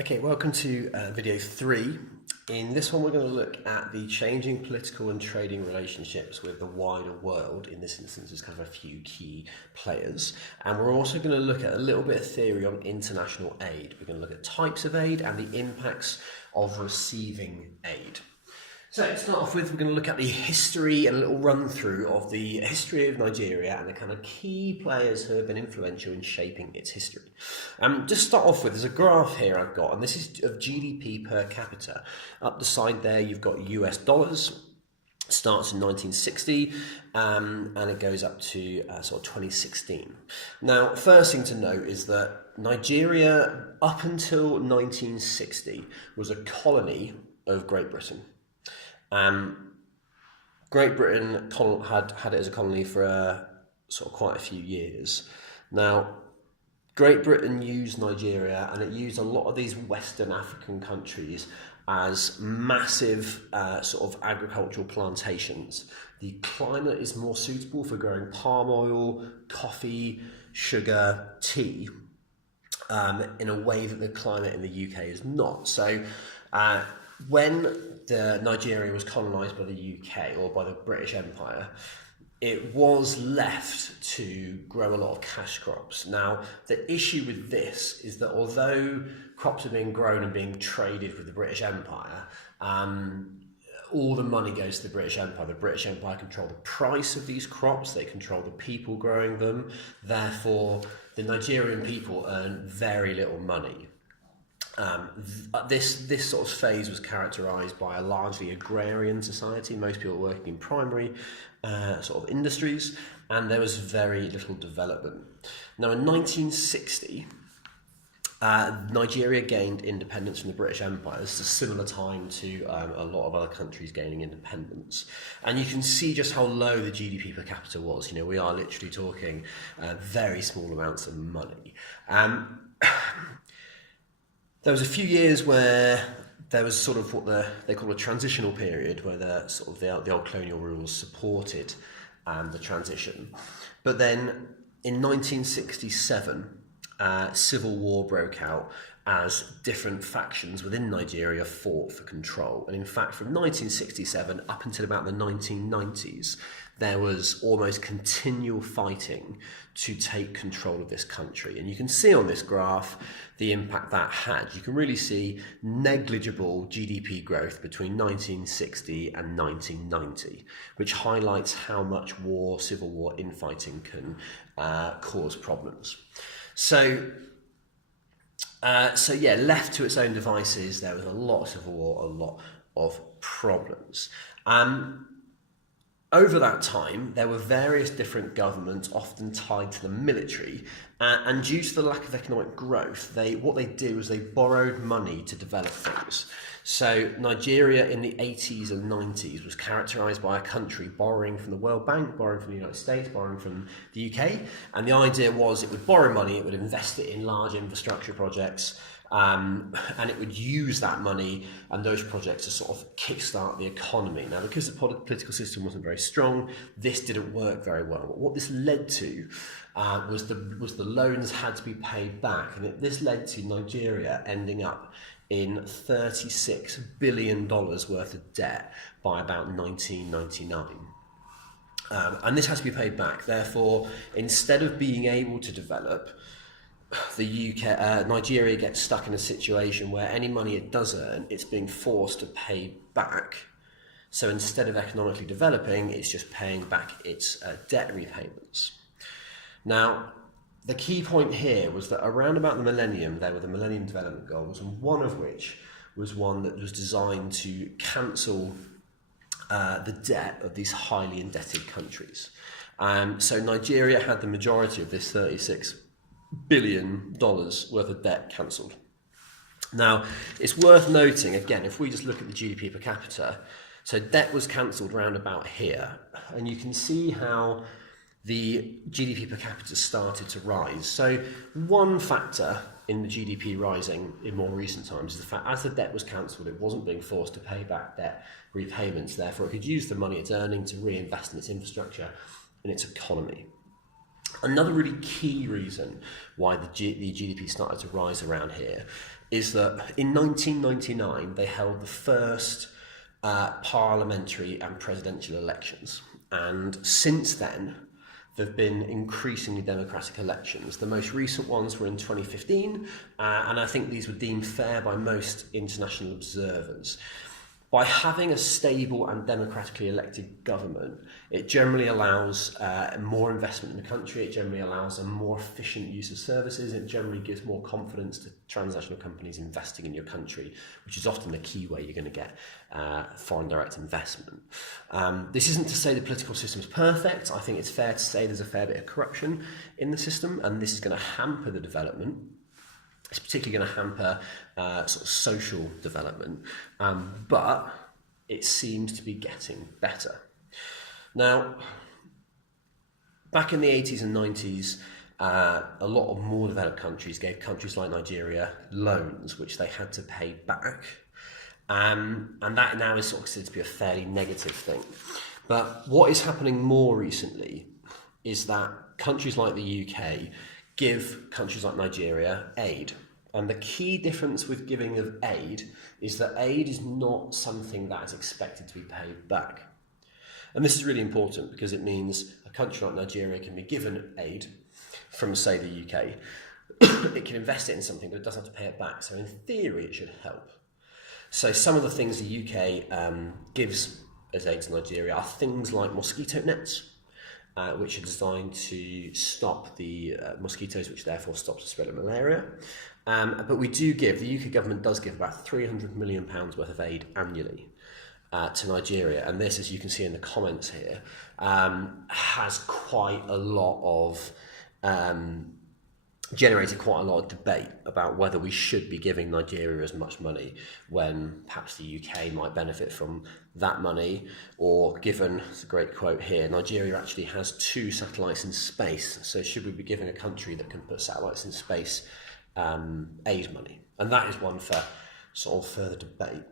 Okay, welcome to video 3. In this one, we're going to look at the changing political and trading relationships with the wider world. In this instance, there's kind of a few key players. And we're also going to look at a little bit of theory on international aid. We're going to look at types of aid and the impacts of receiving aid. So to start off with, we're going to look at the history and a little run through of the history of Nigeria and the kind of key players who have been influential in shaping its history. Just start off with, there's a graph here I've got, and this is of GDP per capita. Up the side there, you've got US dollars. It starts in 1960 and it goes up to sort of 2016. Now, first thing to note is that Nigeria, up until 1960, was a colony of Great Britain. Great Britain had it as a colony for sort of quite a few years. Now, Great Britain used Nigeria and it used a lot of these Western African countries as massive sort of agricultural plantations. The climate is more suitable for growing palm oil, coffee, sugar, tea, in a way that the climate in the UK is not. So when Nigeria was colonised by the UK or by the British Empire, it was left to grow a lot of cash crops. Now, the issue with this is that although crops are being grown and being traded with the British Empire, all the money goes to the British Empire. The British Empire control the price of these crops, they control the people growing them, therefore the Nigerian people earn very little money. This sort of phase was characterised by a largely agrarian society, most people working in primary sort of industries, and there was very little development. Now in 1960, Nigeria gained independence from the British Empire. This is a similar time to a lot of other countries gaining independence. And you can see just how low the GDP per capita was. You know, we are literally talking very small amounts of money. There was a few years where there was sort of what they call a transitional period, where the old colonial rules supported the transition. But then in 1967, civil war broke out as different factions within Nigeria fought for control. And in fact, from 1967 up until about the 1990s, there was almost continual fighting to take control of this country. And you can see on this graph the impact that had. You can really see negligible GDP growth between 1960 and 1990, which highlights how much civil war infighting can cause problems. So yeah, left to its own devices, there was a lot of civil war, a lot of problems. Over that time, there were various different governments, often tied to the military, and due to the lack of economic growth, what they did was they borrowed money to develop things. So Nigeria in the 80s and 90s was characterised by a country borrowing from the World Bank, borrowing from the United States, borrowing from the UK, and the idea was it would borrow money, it would invest it in large infrastructure projects, and it would use that money and those projects to sort of kickstart the economy. Now, because the political system wasn't very strong, this didn't work very well. But what this led to was the loans had to be paid back, and this led to Nigeria ending up in $36 billion worth of debt by about 1999. And this has to be paid back. Therefore, instead of being able to develop, Nigeria gets stuck in a situation where any money it does earn, it's being forced to pay back. So instead of economically developing, it's just paying back its debt repayments. Now, the key point here was that around about the millennium, there were the Millennium Development Goals, and one of which was one that was designed to cancel the debt of these highly indebted countries. So Nigeria had the majority of this $36 billion worth of debt cancelled. Now, it's worth noting, again, if we just look at the GDP per capita, so debt was cancelled round about here, and you can see how the GDP per capita started to rise. So one factor in the GDP rising in more recent times is the fact as the debt was cancelled, it wasn't being forced to pay back debt repayments, therefore it could use the money it's earning to reinvest in its infrastructure and its economy. Another really key reason why the GDP started to rise around here is that in 1999 they held the first parliamentary and presidential elections, and since then there have been increasingly democratic elections. The most recent ones were in 2015, and I think these were deemed fair by most international observers. By having a stable and democratically elected government, it generally allows more investment in the country, it generally allows a more efficient use of services, it generally gives more confidence to transnational companies investing in your country, which is often the key way you're going to get foreign direct investment. This isn't to say the political system is perfect. I think it's fair to say there's a fair bit of corruption in the system, and this is going to hamper the development. It's particularly going to hamper sort of social development, but it seems to be getting better. Now, back in the 80s and 90s, a lot of more developed countries gave countries like Nigeria loans which they had to pay back, and that now is sort of considered to be a fairly negative thing. But what is happening more recently is that countries like the UK give countries like Nigeria aid. And the key difference with giving of aid is that aid is not something that is expected to be paid back. And this is really important because it means a country like Nigeria can be given aid from, say, the UK. It can invest it in something, but it doesn't have to pay it back. So in theory, it should help. So some of the things the UK gives as aid to Nigeria are things like mosquito nets, which are designed to stop the mosquitoes, which therefore stops the spread of malaria. But we do give, the UK government does give about £300 million worth of aid annually to Nigeria. And this, as you can see in the comments here, has quite a lot of, generated quite a lot of debate about whether we should be giving Nigeria as much money when perhaps the UK might benefit from that money, or given, it's a great quote here, Nigeria actually has 2 satellites in space, so should we be giving a country that can put satellites in space aid money? And that is one for sort of further debate.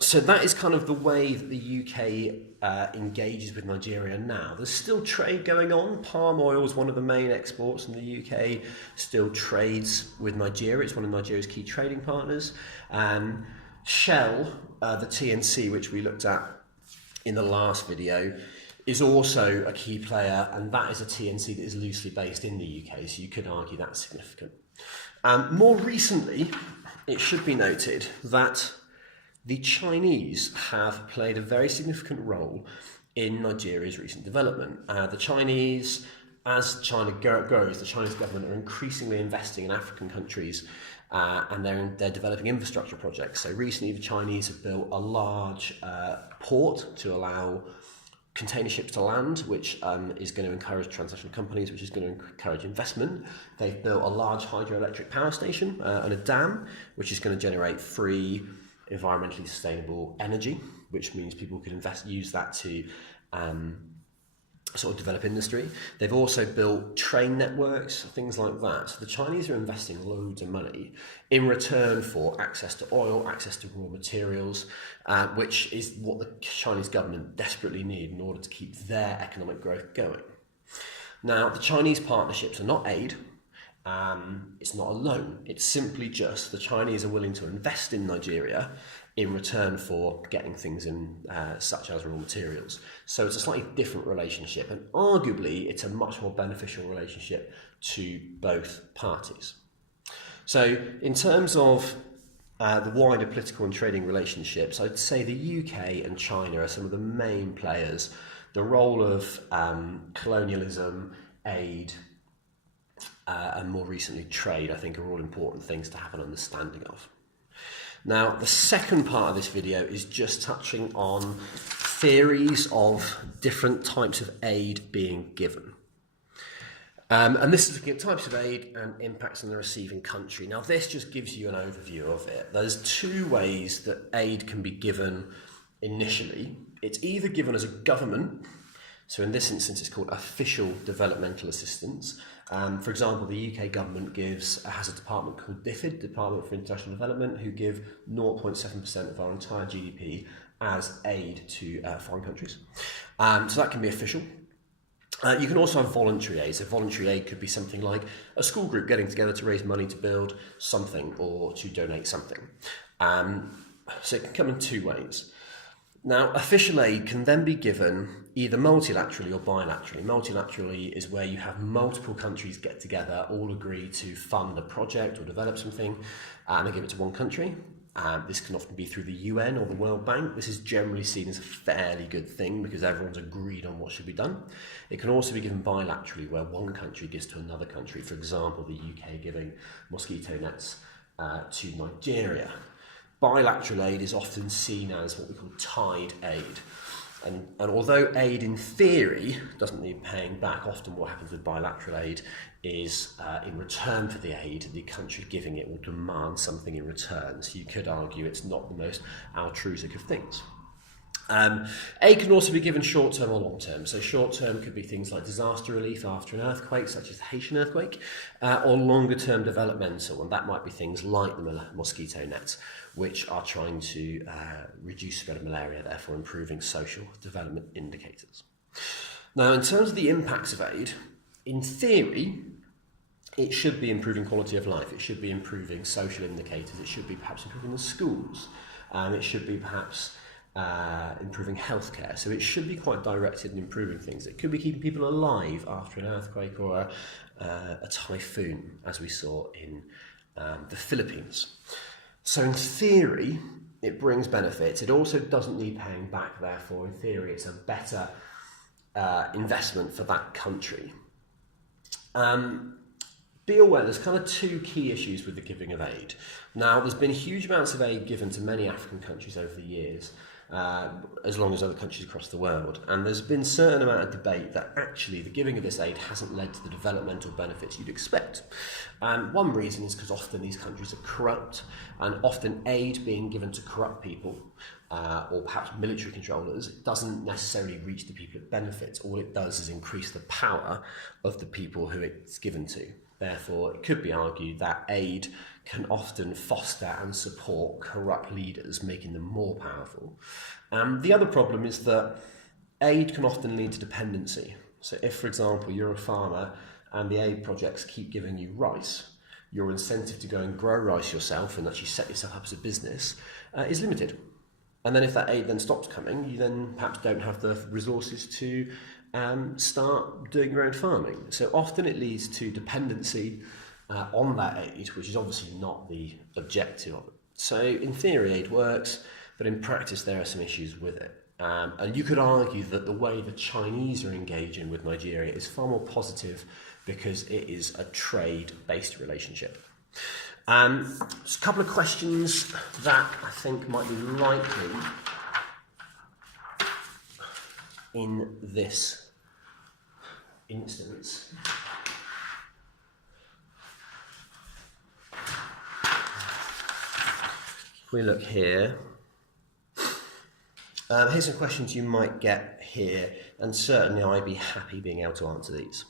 So that is kind of the way that the UK engages with Nigeria now. There's still trade going on. Palm oil is one of the main exports in the UK, still trades with Nigeria. It's one of Nigeria's key trading partners. Shell, the TNC, which we looked at in the last video, is also a key player, and that is a TNC that is loosely based in the UK, so you could argue that's significant. More recently, it should be noted that the Chinese have played a very significant role in Nigeria's recent development. The Chinese, as China grows, the Chinese government are increasingly investing in African countries, and they're developing infrastructure projects. So recently the Chinese have built a large port to allow container ships to land, which is going to encourage transnational companies, which is going to encourage investment. They've built a large hydroelectric power station and a dam, which is going to generate free, environmentally sustainable energy, which means people can use that to sort of develop industry. They've also built train networks, things like that. So the Chinese are investing loads of money in return for access to oil, access to raw materials, which is what the Chinese government desperately need in order to keep their economic growth going. Now, the Chinese partnerships are not aid. It's not a loan. It's simply just the Chinese are willing to invest in Nigeria in return for getting things in, such as raw materials. So it's a slightly different relationship, and arguably it's a much more beneficial relationship to both parties. So in terms of the wider political and trading relationships, I'd say the UK and China are some of the main players. The role of colonialism, aid, and more recently trade, I think, are all important things to have an understanding of. Now, the second part of this video is just touching on theories of different types of aid being given. And this is looking at types of aid and impacts on the receiving country. Now, this just gives you an overview of it. There's 2 ways that aid can be given initially. It's either given as a government, so in this instance it's called official developmental assistance. For example, the UK government has a department called DFID, Department for International Development, who give 0.7% of our entire GDP as aid to foreign countries. So that can be official. You can also have voluntary aid. So voluntary aid could be something like a school group getting together to raise money to build something or to donate something. So it can come in two ways. Now, official aid can then be given either multilaterally or bilaterally. Multilaterally is where you have multiple countries get together, all agree to fund a project or develop something, and they give it to one country. This can often be through the UN or the World Bank. This is generally seen as a fairly good thing because everyone's agreed on what should be done. It can also be given bilaterally, where one country gives to another country. For example, the UK giving mosquito nets to Nigeria. Bilateral aid is often seen as what we call tied aid. And although aid in theory doesn't need paying back, often what happens with bilateral aid is in return for the aid, the country giving it will demand something in return. So you could argue it's not the most altruistic of things. Aid can also be given short-term or long-term. So short-term could be things like disaster relief after an earthquake, such as the Haitian earthquake, or longer-term developmental, and that might be things like the mosquito net, which are trying to reduce spread of malaria, therefore improving social development indicators. Now, in terms of the impacts of aid, in theory, it should be improving quality of life, it should be improving social indicators, it should be perhaps improving the schools, it should be perhaps improving healthcare. So it should be quite directed in improving things. It could be keeping people alive after an earthquake or a typhoon, as we saw in the Philippines. So in theory, it brings benefits. It also doesn't need paying back, therefore, in theory, it's a better investment for that country. Be aware there's kind of two key issues with the giving of aid. Now, there's been huge amounts of aid given to many African countries over the years, as long as other countries across the world. And there's been a certain amount of debate that actually the giving of this aid hasn't led to the developmental benefits you'd expect. And one reason is because often these countries are corrupt, and often aid being given to corrupt people or perhaps military controllers doesn't necessarily reach the people it benefits. All it does is increase the power of the people who it's given to. Therefore, it could be argued that aid can often foster and support corrupt leaders, making them more powerful. The other problem is that aid can often lead to dependency. So if, for example, you're a farmer and the aid projects keep giving you rice, your incentive to go and grow rice yourself and actually set yourself up as a business is limited. And then if that aid then stops coming, you then perhaps don't have the resources to start doing your own farming. So often it leads to dependency on that aid, which is obviously not the objective of it. So in theory aid works, but in practice there are some issues with it. And you could argue that the way the Chinese are engaging with Nigeria is far more positive because it is a trade-based relationship. Just a couple of questions that I think might be likely in this instance. If we look here, here's some questions you might get here, and certainly I'd be happy being able to answer these.